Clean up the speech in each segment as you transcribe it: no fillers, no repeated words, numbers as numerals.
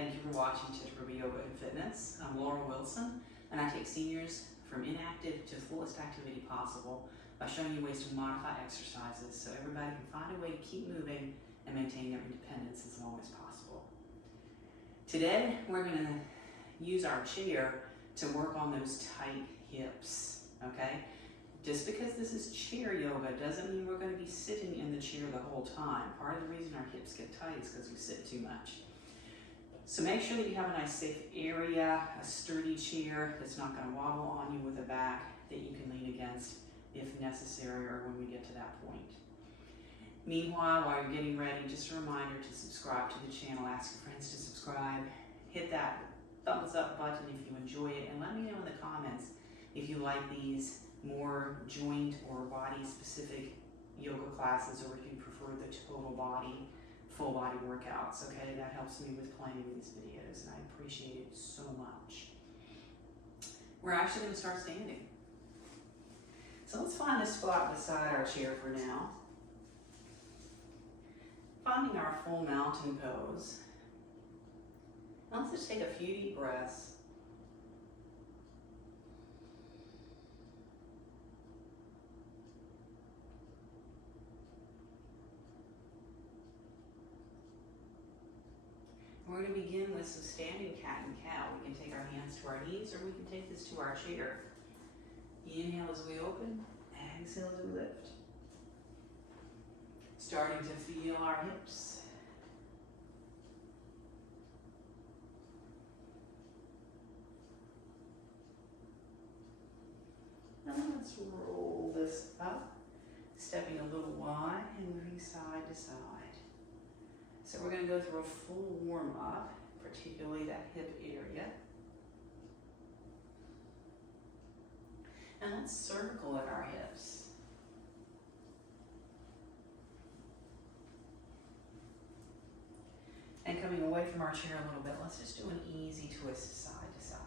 Thank you for watching Chittarupa Yoga and Fitness. I'm Laura Wilson, and I take seniors from inactive to the fullest activity possible by showing you ways to modify exercises so everybody can find a way to keep moving and maintain their independence as long as possible. Today, we're going to use our chair to work on those tight hips, okay? Just because this is chair yoga doesn't mean we're going to be sitting in the chair the whole time. Part of the reason our hips get tight is because we sit too much. So make sure that you have a nice safe area, a sturdy chair that's not going to wobble on you with a back that you can lean against if necessary or when we get to that point. Meanwhile, while you're getting ready, just a reminder to subscribe to the channel, ask your friends to subscribe, hit that thumbs up button if you enjoy it, and let me know in the comments if you like these more joint or body specific yoga classes or if you prefer the total body, full body workouts, okay? That helps me with planning these videos and I appreciate it so much. We're actually going to start standing. So let's find a spot beside our chair for now. Finding our full mountain pose. Now let's just take a few deep breaths. We're going to begin with some standing cat and cow. We can take our hands to our knees or we can take this to our chair. Inhale as we open, exhale as we lift. Starting to feel our hips. And let's roll this up, stepping a little wide and moving side to side. So we're going to go through a full warm up, particularly that hip area. And let's circle at our hips. And coming away from our chair a little bit, let's just do an easy twist side to side.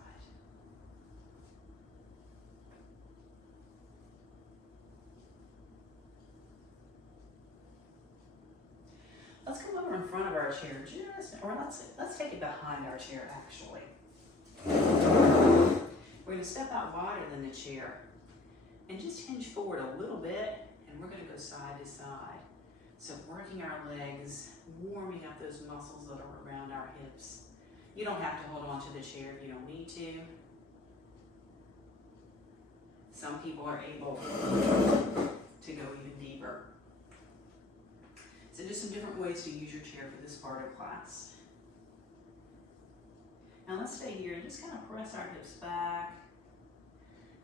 Let's come over in front of our chair or let's take it behind our chair actually. We're going to step out wider than the chair and just hinge forward a little bit and we're going to go side to side. So working our legs, warming up those muscles that are around our hips. You don't have to hold on to the chair if you don't need to. Some people are able to go even deeper. So just some different ways to use your chair for this part of class. Now let's stay here and just kind of press our hips back,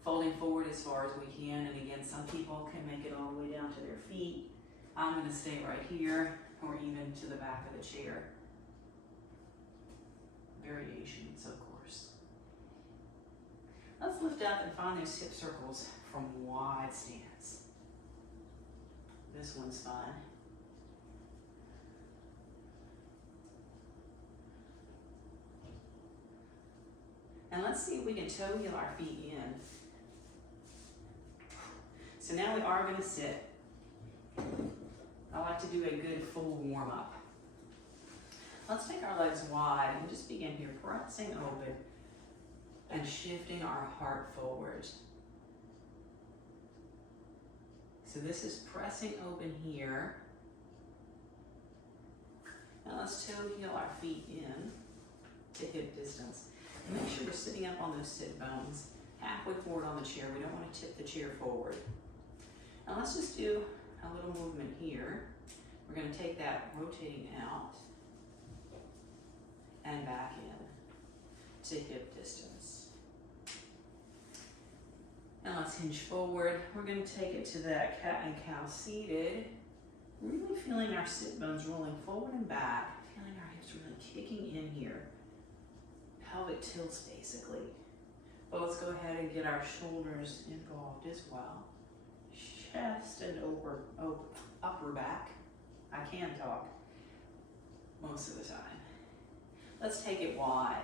folding forward as far as we can. And again, some people can make it all the way down to their feet. I'm going to stay right here or even to the back of the chair. Variations, of course. Let's lift up and find those hip circles from wide stance. This one's fun. And let's see if we can toe heel our feet in. So now we are going to sit. I like to do a good full warm up. Let's take our legs wide and just begin here pressing open and shifting our heart forward. So this is pressing open here. Now let's toe heel our feet in to hip distance. And make sure we're sitting up on those sit bones, halfway forward on the chair. We don't want to tip the chair forward. Now let's just do a little movement here. We're going to take that rotating out and back in to hip distance. Now let's hinge forward. We're going to take it to that cat and cow seated. Really feeling our sit bones rolling forward and back. Feeling our hips really kicking in here. Pelvic tilts basically. But let's go ahead and get our shoulders involved as well. Chest and upper back. I can talk most of the time. Let's take it wide.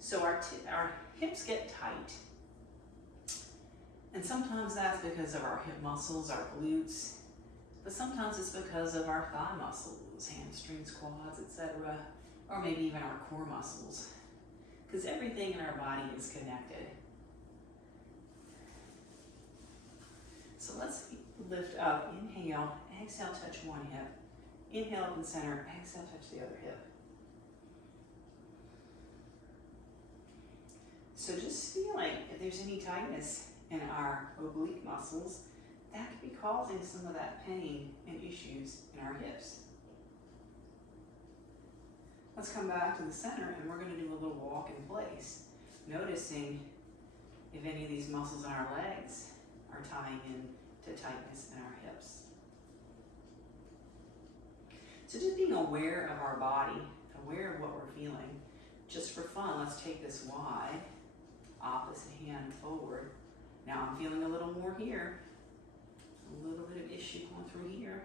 So our hips get tight. And sometimes that's because of our hip muscles, our glutes, But sometimes it's because of our thigh muscles, hamstrings, quads, etc., or maybe even our core muscles, because everything in our body is connected. So let's lift up, inhale, exhale, touch one hip. Inhale up in center, exhale, touch the other hip. So just feeling if there's any tightness in our oblique muscles, that could be causing some of that pain and issues in our hips. Let's come back to the center and we're going to do a little walk in place, noticing if any of these muscles in our legs are tying in to tightness in our hips. So just being aware of our body, aware of what we're feeling. Just for fun, let's take this wide, opposite hand forward. Now I'm feeling a little more here, a little bit of issue going through here,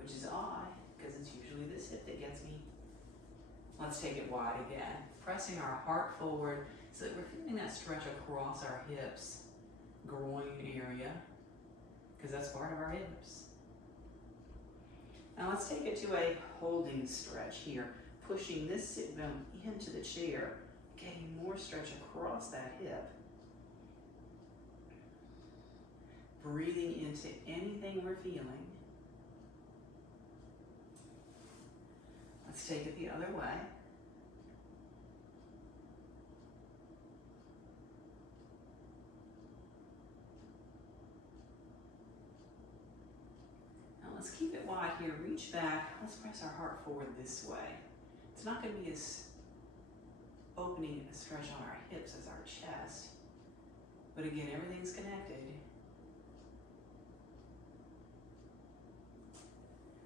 which is odd because it's usually this hip that gets me. Let's take it wide again, pressing our heart forward so that we're feeling that stretch across our hips, groin area, because that's part of our hips. Now let's take it to a holding stretch here, pushing this sit bone into the chair, getting more stretch across that hip. Breathing into anything we're feeling. Let's take it the other way. Now let's keep it wide here. Reach back. Let's press our heart forward this way. It's not going to be as opening a stretch on our hips as our chest. But again, everything's connected.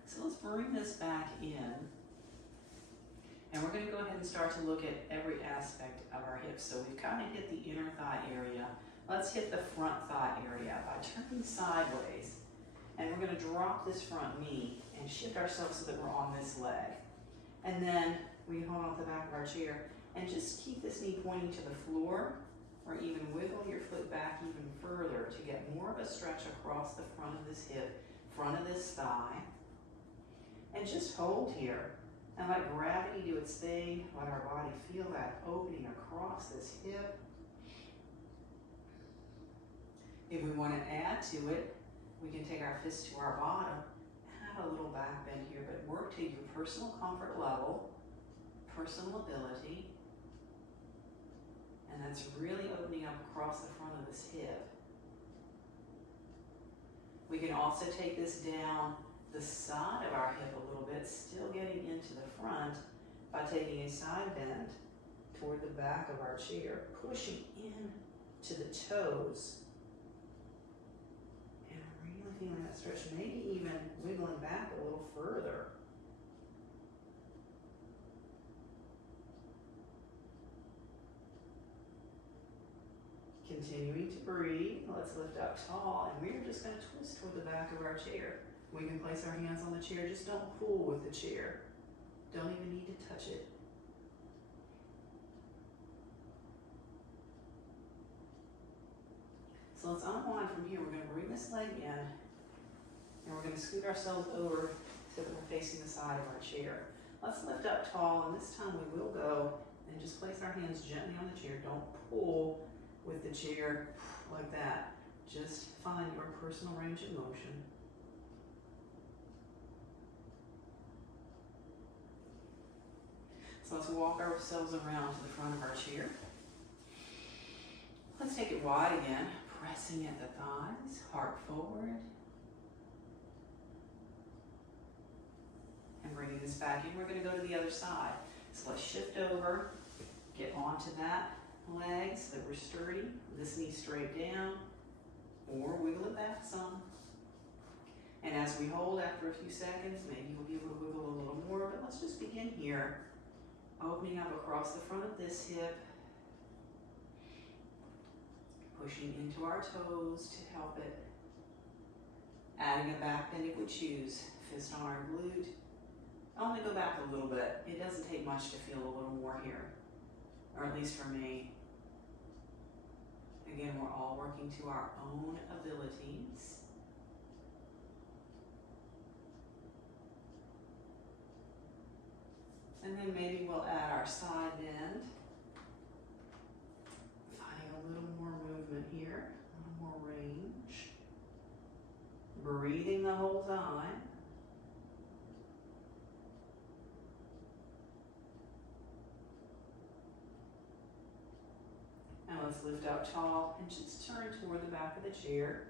So let's bring this back in. And we're going to go ahead and start to look at every aspect of our hips. So we've kind of hit the inner thigh area. Let's hit the front thigh area by turning sideways. And we're going to drop this front knee and shift ourselves so that we're on this leg. And then we hold on to the back of our chair and just keep this knee pointing to the floor, or even wiggle your foot back even further to get more of a stretch across the front of this hip, front of this thigh. And just hold here and let gravity do its thing. Let our body feel that opening across this hip. If we want to add to it, we can take our fist to our bottom, add a little back bend here, but work to your personal comfort level, personal ability. And that's really opening up across the front of this hip. We can also take this down the side of our hip a little bit, still getting into the front by taking a side bend toward the back of our chair, pushing in to the toes. And really feeling that stretch, maybe even wiggling back a little further. Continuing to breathe, let's lift up tall, and we're just going to twist toward the back of our chair. We can place our hands on the chair, just don't pull with the chair. Don't even need to touch it. So let's unwind from here. We're going to bring this leg in, and we're going to scoot ourselves over so that we're facing the side of our chair. Let's lift up tall, and this time we will go and just place our hands gently on the chair. Don't pull with the chair like that. Just find your personal range of motion. So let's walk ourselves around to the front of our chair. Let's take it wide again, pressing at the thighs, heart forward. And bringing this back in, we're going to go to the other side. So let's shift over, get onto that leg so that we're sturdy. This knee straight down, or wiggle it back some. And as we hold after a few seconds, maybe you'll be able to wiggle a little more, but let's just begin here. Opening up across the front of this hip, pushing into our toes to help it. Adding a back bend if we choose, fist on our glute. Only go back a little bit. It doesn't take much to feel a little more here, or at least for me. Again, we're all working to our own abilities. then maybe we'll add our side bend. Finding a little more movement here, a little more range. Breathing the whole time. Now let's lift up tall and just turn toward the back of the chair.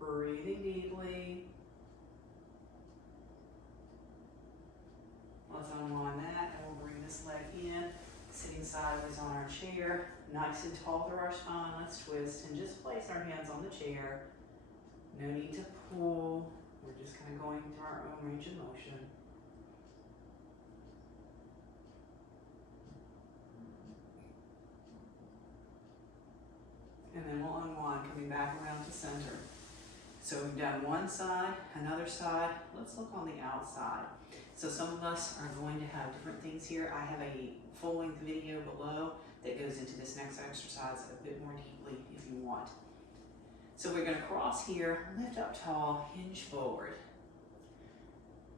Breathing deeply. Let's unwind that and we'll bring this leg in, sitting sideways on our chair, nice and tall through our spine. Let's twist and just place our hands on the chair. No need to pull. We're just kind of going through our own range of motion. And then we'll unwind, coming back around to center. So we've done one side, another side. Let's look on the outside. So some of us are going to have different things here. I have a full-length video below that goes into this next exercise a bit more deeply if you want. So we're going to cross here, lift up tall, hinge forward.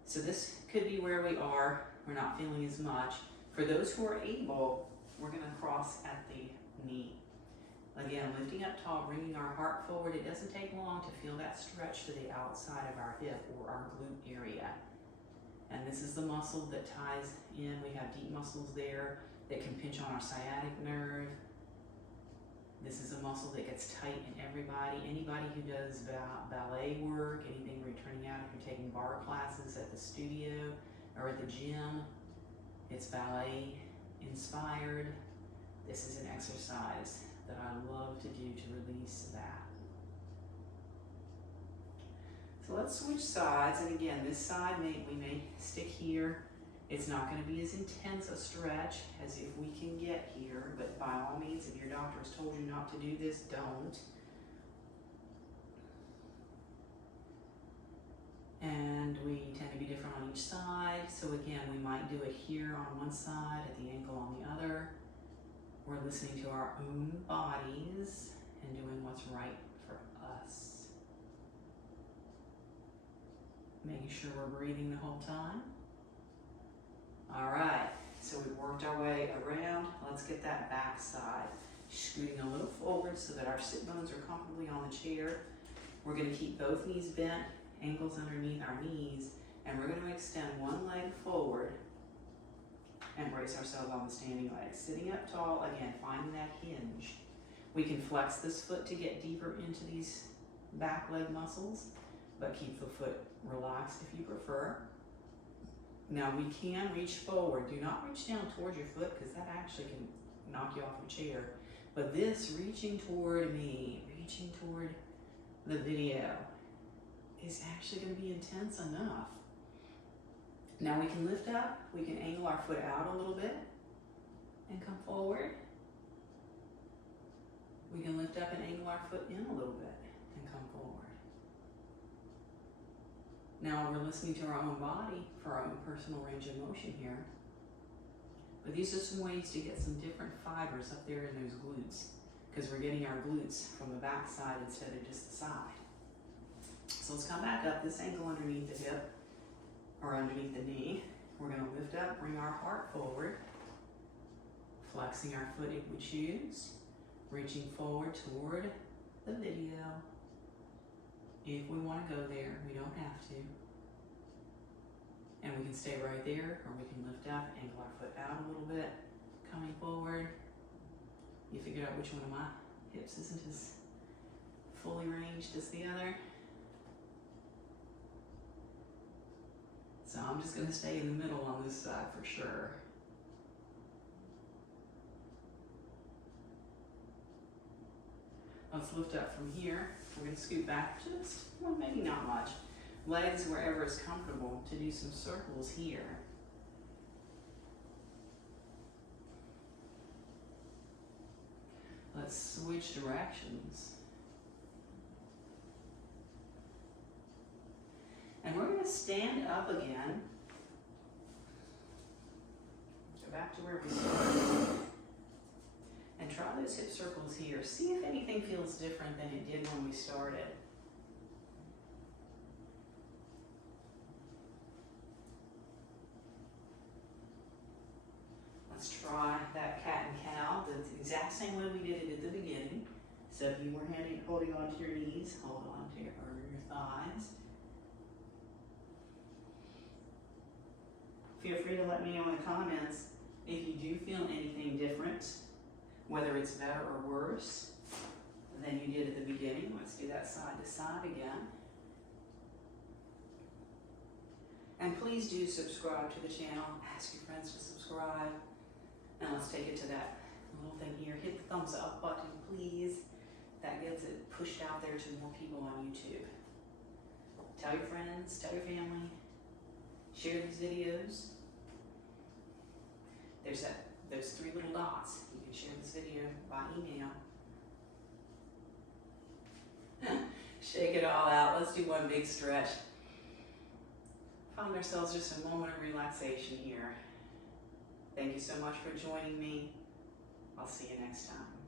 So this could be where we are. We're not feeling as much. For those who are able, we're going to cross at the knee. Again, lifting up tall, bringing our heart forward. It doesn't take long to feel that stretch to the outside of our hip or our glute area. And this is the muscle that ties in. We have deep muscles there that can pinch on our sciatic nerve. This is a muscle that gets tight in everybody. Anybody who does ballet work, anything where you're turning out, if you're taking bar classes at the studio or at the gym, it's ballet inspired. This is an exercise that I love to do to release that. So let's switch sides, and again, this side we may stick here. It's not going to be as intense a stretch as if we can get here, but by all means, if your doctor has told you not to do this, don't. And we tend to be different on each side. So again, we might do it here on one side, at the ankle on the other. We're listening to our own bodies and doing what's right for us. Making sure we're breathing the whole time. All right, so we've worked our way around. Let's get that back side. Scooting a little forward so that our sit bones are comfortably on the chair. We're going to keep both knees bent, ankles underneath our knees, and we're going to extend one leg forward and brace ourselves on the standing leg. Sitting up tall, again, finding that hinge. We can flex this foot to get deeper into these back leg muscles, but keep the foot relaxed if you prefer. Now we can reach forward. Do not reach down toward your foot because that actually can knock you off your chair. But this reaching toward me, reaching toward the video is actually going to be intense enough. Now we can lift up, we can angle our foot out a little bit and come forward. We can lift up and angle our foot in a little bit and come forward. Now we're listening to our own body for our own personal range of motion here. But these are some ways to get some different fibers up there in those glutes, because we're getting our glutes from the back side instead of just the side. So let's come back up, this ankle underneath the hip, or underneath the knee. We're going to lift up, bring our heart forward, flexing our foot if we choose, reaching forward toward the video. If we want to go there, we don't have to. And we can stay right there, or we can lift up, angle our foot out a little bit, coming forward. You figured out which one of my hips isn't as fully ranged as the other. So I'm just going to stay in the middle on this side for sure. Let's lift up from here. We're going to scoot back just, well, maybe not much. Legs wherever is comfortable to do some circles here. Let's switch directions. And we're going to stand up again. Go back to where we started. And try those hip circles here. See if anything feels different than it did when we started. exact same way we did it at the beginning. So if you were holding on to your knees, hold on to your thighs. Feel free to let me know in the comments if you do feel anything different, whether it's better or worse than you did at the beginning. Let's do that side to side again. And please do subscribe to the channel. Ask your friends to subscribe. And let's take it to that little thing here. Hit the thumbs up button, please. That gets it pushed out there to more people on YouTube. Tell your friends, tell your family. Share these videos. There's those 3 little dots. You can share this video by email. Shake it all out. Let's do one big stretch. Find ourselves just a moment of relaxation here. Thank you so much for joining me. I'll see you next time.